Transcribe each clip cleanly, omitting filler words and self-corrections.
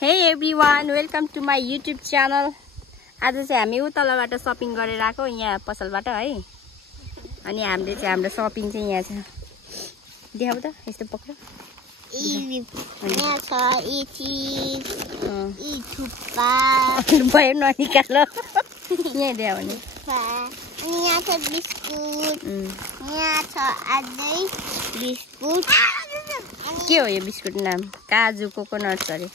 Hey everyone, welcome to my YouTube channel. आज चाहिँ हामी उतलबाट शपिङ गरेर आएको यहाँ पसलबाट है। अनि हामीले चाहिँ हाम्रो शपिङ चाहिँ यहाँ छ। देखाउ त यस्तो पक्र। यहाँ छ ई चीज ई थुक्पा भयो ननिकाल। यहाँ देखाउ नि। अनि यहाँ छ बिस्कुट। यहाँ छ अझै बिस्कुट। के हो यो बिस्कुट नाम? काजु कोकोनट अरे।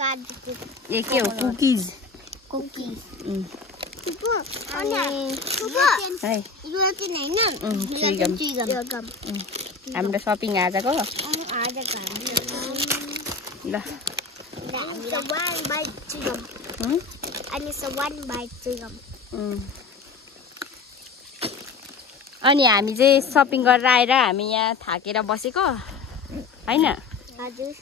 काजु ए के हो? कुकीज। कुकीज। है। हाम्रो शपिङ आजको। ल। अनि हामी चाहिँ शपिङ गरेर आएर हामी यहाँ थाकेर बसेको हैन? हजुर।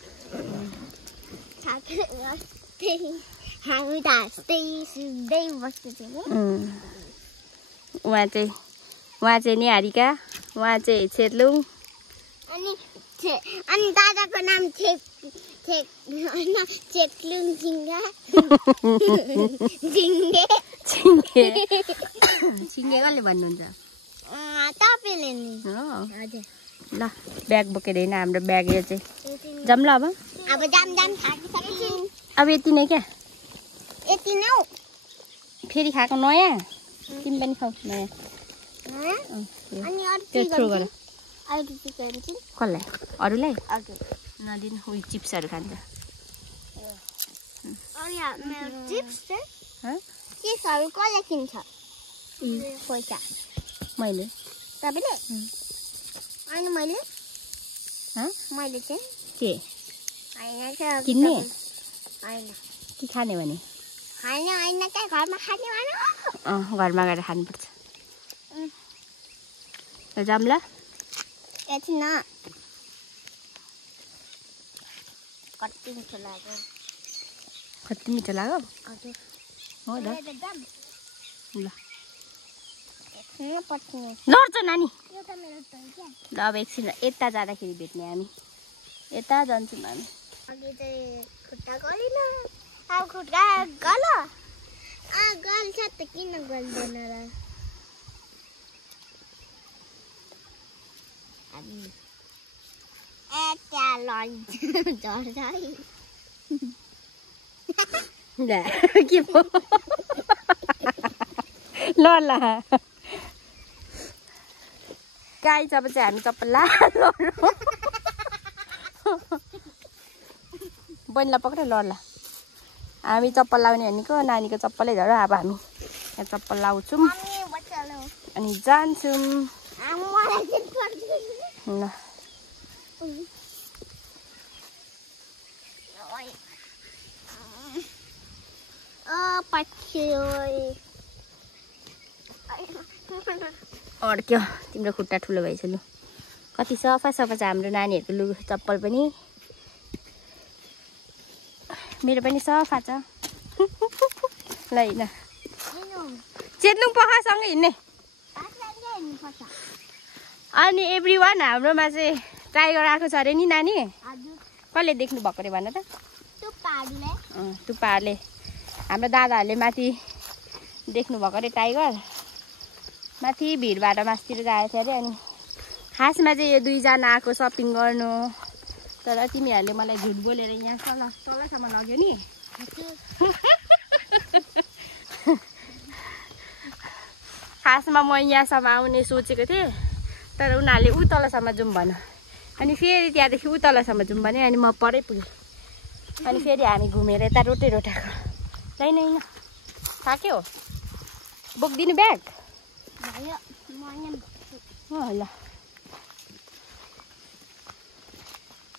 हामी त हाँस्दै सुत्दै बस्दै उहाँ चाहिँ निहारिका, उहाँ चाहिँ छेर्लुङ। अनि दादाको नाम चेक्लुङ झिङ्गा। छिङ्गे कसले भन्नुहुन्छ? तपाईँले नि। हजुर। ल ब्याग बोकेर हिँड, हाम्रो ब्याग यो चाहिँ जाम ल। अब जाम थाकिसक्यो। अब यति नै क्या? यति नै हो। फेरि खाएको नयाँ? तिमी पनि खाऊ नयाँ। अनि त्यो थ्रो गर। कसलाई? अरूलाई नदिनु। उयो चिप्सहरू खान्छ। चिप्सहरू कसले किन्छ? पैसा मैले। तपाईँले? अनि मैले चाहिँ के किन्ने होइन कि खाने भने? होइन क्या, घरमा खाने भन। घरमा गएर खानुपर्छ। जाम ल। एकछिन न। कति मिठो लाग्यो। कति मिठो लाग्यो? हजुर। हो त। ल एकछिन लड्छ नानी। यो त मेरो त क्या। ल अब एकछिन यता जाँदाखेरि भेट्ने हामी। यता जान्छौँ हामी। अघि चाहिँ खुट्टा गरिन। अब खुट्टा गल। गल्छ त, किन गल्दैन र? के पो ल गाई जब चाहिँ हामी चप्पल बहिनीलाई पक्र लड्ला। हामी चप्पल लाउने भनेको नानीको चप्पलै झर। अब हामी यहाँ चप्पल लाउँछौँ अनि जान्छौँ। ल अड्क्यो, तिम्रो खुट्टा ठुलो भएछ। लु कति सफा छ हाम्रो नानीहरूको लु चप्पल पनि। मेरो पनि सफा छ। ल हिँड। चेत्लुङ पखासँग हिँड्ने। अनि एभ्रिवान हाम्रोमा चाहिँ टाइगर आएको छ अरे नि नानी। कसले देख्नु भएको अरे भन त? टुप्पाहरूले हाम्रो दादाहरूले माथि देख्नु भएको अरे टाइगर। माथि भिडबाट मासतिर गएको थियो अरे। अनि खासमा चाहिँ यो दुईजना आएको शपिङ गर्नु, तर तिमीहरूले मलाई झुट बोलेर यहाँ तलसम्म लग्यो नि। खासमा म यहाँसम्म आउने सोचेको थिएँ, तर उनीहरूले उ तलसम्म जाउँ भन। अनि फेरि त्यहाँदेखि उ तलसम्म जाउँ भने अनि म परै पुगेँ। अनि फेरि हामी घुमेर यता रोटाएको। होइन थाक्यो? बोकिदिनु ब्याग? ल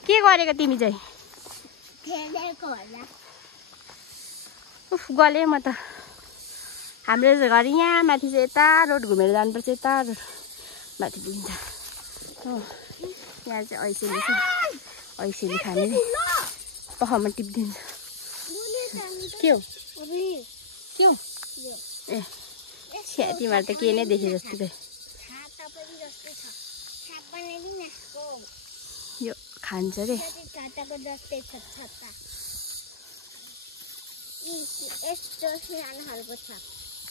के गरेको तिमी चाहिँ? उफ गलेँ म त। हाम्रो घर यहाँ माथि चाहिँ यता रोड घुमेर जानुपर्छ। यता रोड माथि पुगिन्छ हो। यहाँ चाहिँ ऐसेली छ। ऐसेली खाने पखमा टिपिदिन्छ। के हो? ए तिमीहरू त के नै देखे जस्तो यो खान्छ रे। यस्तो सानो खालको छ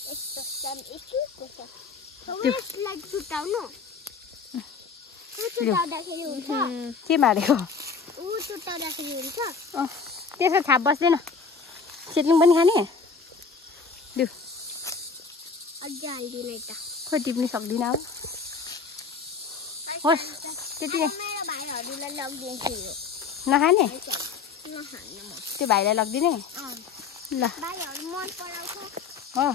यस्तो सानो यतिको छ यसलाई छुटाउनु छुटाउँदाखेरि हुन्छ के मारेको छुटाउँदाखेरि हुन्छ त्यसको छाप बस्दैन सेटलिङ पनि खाने लु अझै हाल्दिनँ त खोइ टिप्नु सक्दिनँ अब होस् त्यति नै मेरो भाइहरूलाई लगिदिन्छु यो नखाने नखाने म त्यो भाइलाई लगिदिने ल भाइहरू मन पराउँछ हो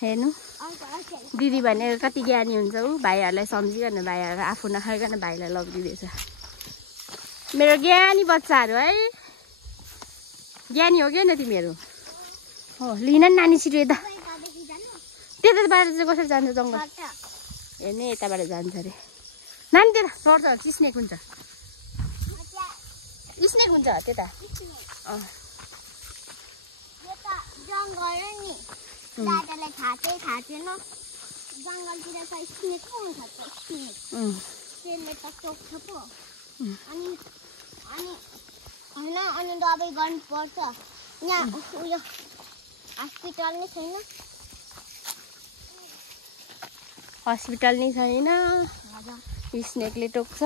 हेर्नु दिदी भनेर कति ज्ञानी हुन्छ ऊ भाइहरूलाई सम्झिकन भाइहरूलाई आफू नखाइकन भाइलाई लगिदिँदैछ मेरो ज्ञानी बच्चाहरू है ज्ञानी हो क्या न तिमीहरू हो लिन नि नानी छिटो यता त्यताबाट चाहिँ कसरी जान्छ जङ्गल हेर्ने यताबाट जान्छ अरे नानी त्यता सर्छ स्नेक हुन्छ स्नेक हुन्छ त्यता जङ्गल नि दादालाई थाहा थिएन जङ्गलतिर त स्नेक पो हुन्छ स्नेक त्यसले त टोक्छ पो अनि होइन अनि दबाई गर्नुपर्छ यहाँ उयो हस्पिटल नै छैन हस्पिटल नै छैन स्नेकले टोक्छ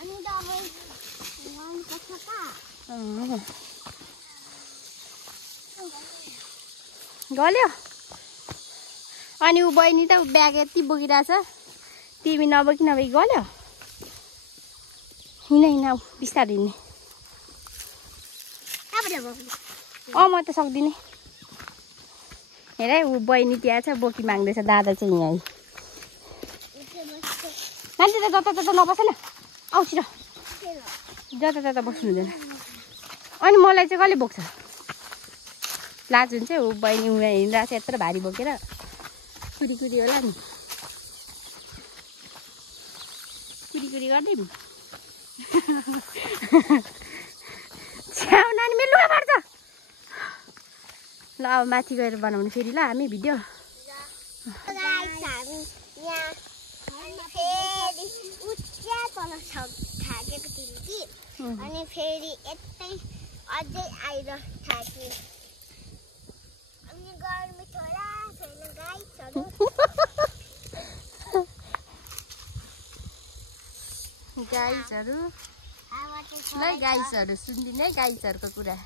अनि दबाई गर्नुपर्छ कहाँ गल्यो अनि ऊ बहिनी त ब्याग यति बोकिरहेछ तिमी नबोकी गल्यो हिँड बिस्तारै हिँड्ने म त सक्दिनँ हेर है ऊ बहिनी त्यहाँ छ बोकी माग्दैछ दादा चाहिँ यहाँ नानी त जता नबस न आउँछ र जता बस्नु हुँदैन अनि मलाई चाहिँ कसले बोक्छ लाज हुन्छ ऊ बहिनी उहाँ हिँडिरहेको छ यत्रो भारी बोकेर कुरी होला नि कुरी गर्दै छ्याउ नानी मेरो लुगा पार्छ ल अब माथि गएर बनाउनु फेरि ल हामी भिडियो अनि फेरि यतै अझै आएर थाके अनि गर्मी छोरा छैन गाईहरू गाइसहरू ल गाइसहरू सुन्दिने गाइसहरूको कुरा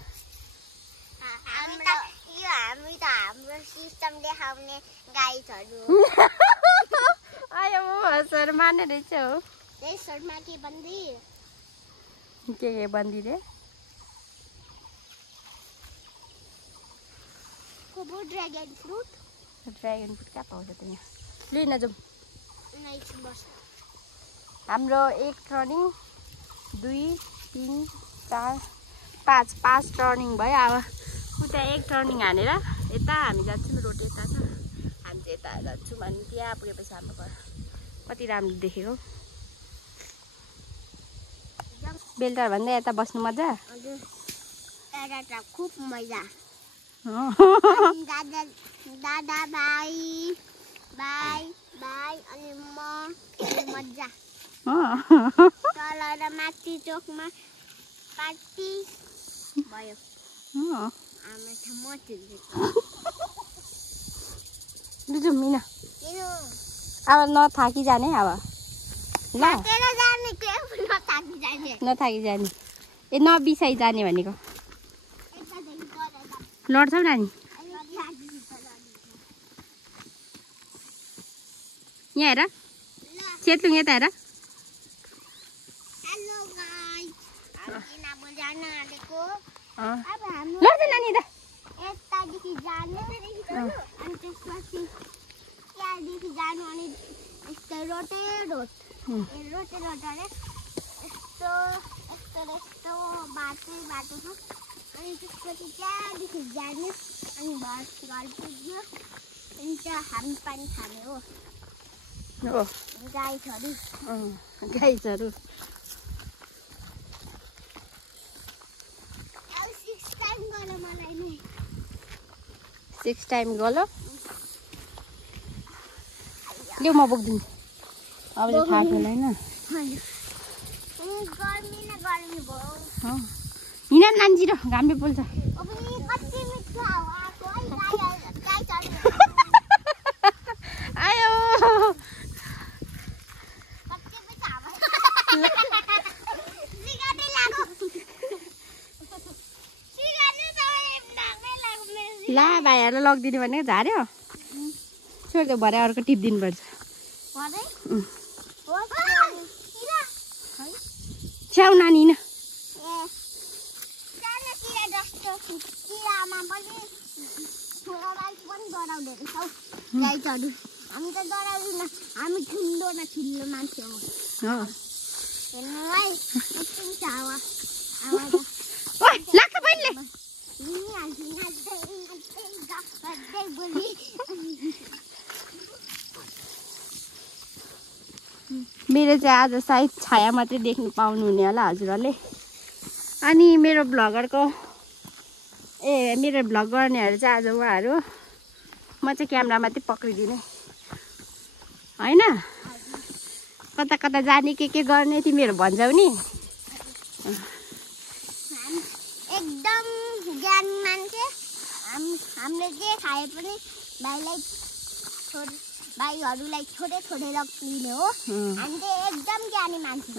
हामी त हाम्रो सिस्टम देखाउने गाईहरू आयो म हसर माने रहेछ हो त्यही सर्टमा के बन्दी के बन्दी रे ड्र्यागन फ्रुट कहाँ पाउँछ त यहाँ लिन जाउँ 19 वर्ष हाम्रो 1 टर्निङ 2 3 4 5 टर्निङ भयो अब उता 1 टर्निङ हानेर यता हामी जान्छौँ रोड यता छ हामी चाहिँ यता जान्छौँ अनि त्यहाँ पुगेपछि हाम्रो घर कति राम्रो देखेको बेलटार भन्दा यता बस्नु मजा खुब मजा दादा भाइ अनि म मजा तल र माथि चोकमा पार्टी भयो मिना अब नथाकी जाने अब ल नथाकी जाने ए नबिसाइ जाने भनेको लड्छौ नानी यहाँ हेर सेतलुङ यता हेर लड्छ नानी यता यतादेखि जानु अनि त्यसपछि त्यहाँदेखि जानु अनि यस्तो रोटे रोड अरे यस्तो बाटो छ अनि त्यसपछि त्यहाँदेखि जाने अनि घर पुग्यो अनि त्यहाँ हामी पानी खाने हो गाईहरू सिक्स टाइम गलो लिऊ म बोक्दिन्छु अब थाहा छैन होइन हिँड नानी छिटो घामले पोल्छ आयो ला भाइहरूलाई लगिदिनु भने झार्यो छोड्दै भरे अर्को टिप दिनुपर्छ छ्याउ नानी न हामी त डराउँदैन हामी ठुलो न ठुलो मान्छे हो हेर्नुलाई लाग्छ बहिनीले मेरो चाहिँ आज सायद छाया मात्रै देख्नु पाउनुहुने होला हजुरहरूले अनि मेरो भ्लगरको मेरो भ्लग गर्नेहरू चाहिँ आज उहाँहरू म चाहिँ क्यामेरा मात्रै पक्रिदिने होइन कता कता जाने के गर्ने तिमीहरू भन्छौ नि एकदम ज्ञान मान्छे हामीले जे खाए पनि भाइहरूलाई छोडे लगिदिने हो हामी चाहिँ एकदम ज्ञानी मान्छे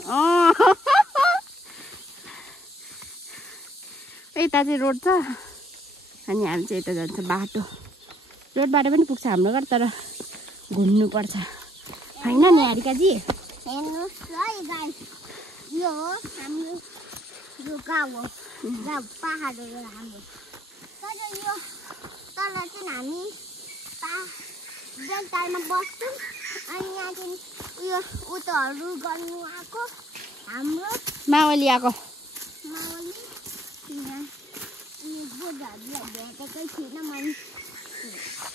यता चाहिँ रोड छ अनि हामी चाहिँ यता जान्छ बाटो रोडबाट पनि पुग्छ हाम्रो घर तर घुम्नुपर्छ होइन नि हारिकाजी हेर्नुहोस् है गाई यो हो हाम्रो यो गाउँ हो गाउँ पाहाडहरू हाम्रो तर यो तल चाहिँ हामी बेलटारमा बस्छौँ अनि यहाँ चाहिँ उयो उतोहरू गर्नु आएको हाम्रो मावली आएको मावली यहाँ उयो बोजूहरूलाई भेटेकै थिएन मैले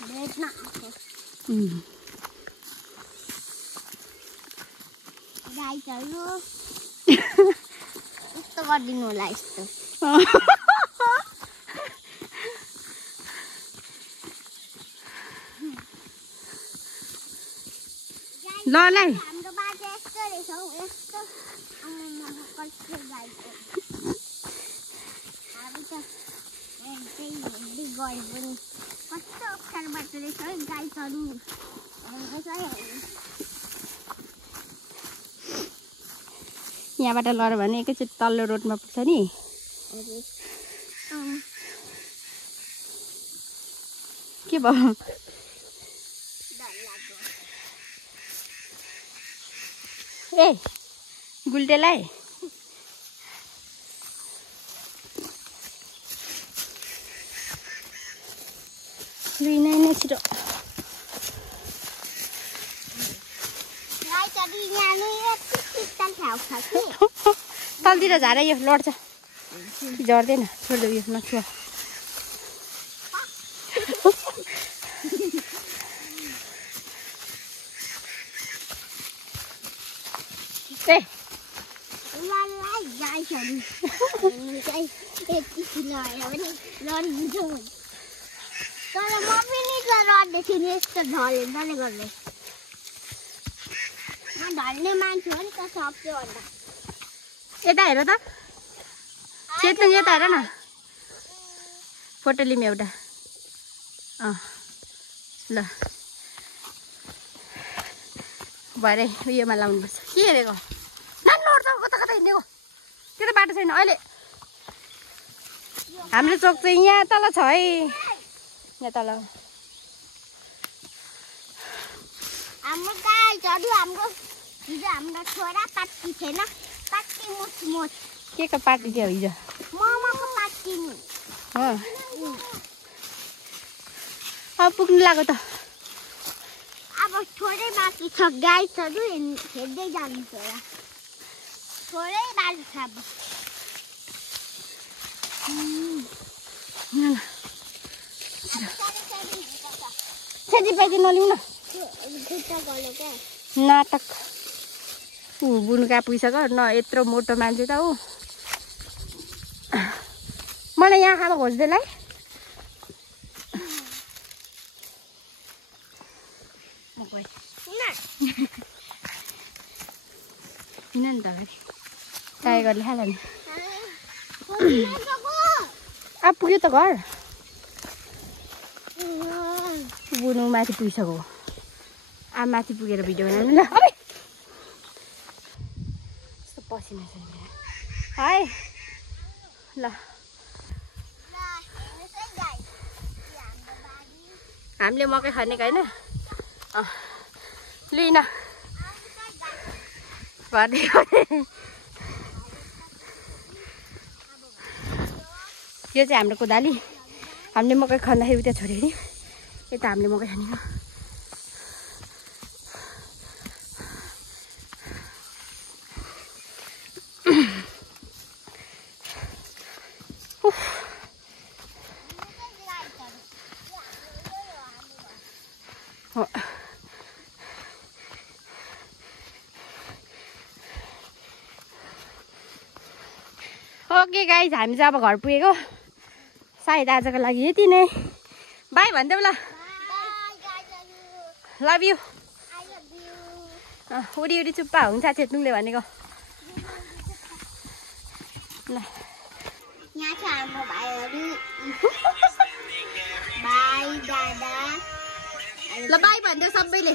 भेट्न आएको गाइडहरू यस्तो गरिदिनु होला यस्तो ल हाम्रो बाटो यस्तो रहेछ हौ यस्तो कस्तो गाइड हामी त त्यही हेर्दै गयो पनि कस्तो अप्ठ्यारो बाटो रहेछ है गाइडहरू यहाँबाट लड्यो भने एकैचोटि तल्लो रोडमा पुग्छ नि के भयो ए गुल्टेलाई नै छिटो तलतिर झार यो लड्छ झर्दैन छोड्दै यो नछुवा ए तर म पनि लड्दैछु नि यस्तो ढल्ने गर्दै म ढल्ने मान्छे हो नि त सबसे भन्दा यता हेर त चेतन यता हेर न फोटो लिऊँ एउटा ल भरे उयोमा लाउनुपर्छ के हेरेको नानी लड्छ कता कता हिँडेको त्यो त बाटो छैन अहिले हाम्रो चोक चाहिँ यहाँ तल छ है यहाँ तल हाम्रो गाईहरू हाम्रो हिजो हाम्रो छोरा पार्टी थिएन पार्टी मोच के को पार्टी थियो हिजो मोमोको पार्टी हो अब पुग्नु लाग्यो त अब थोरै बाँकी छ गाईहरू हेर्दै जानु छोरा थोरै बाँकी छ अब सेजीपाइजी नलिउँ न नाटक बुनुका पुगिसक्यो न यत्रो मोटो मान्छे त हो मलाई यहाँ खाँदा खोज्दैलाई हिँड नि त अगाडि टाइगरले खाला नि अब पुग्यो त घर बुनु माथि पुगिसक्यो अब माथि पुगेर भिडियो बनाउनु ल यस्तो पसिना छ है ल हामीले मकै खानेको होइन लिन यो चाहिँ हाम्रो कोदाली हामीले मकै खन्दाखेरि उता छोड्यो नि यता हामीले मकै खाने ओके गाइज हामी चाहिँ अब घर पुगेको सायद आजको लागि यति नै बाई भन्देऊ ल लभ यु उडी उडी चुप्पा हुन्छ चेतुङले भनेको ल यहाँ छ हाम्रो भाइहरू बाई दादा ल बाई भन्देऊ सबैले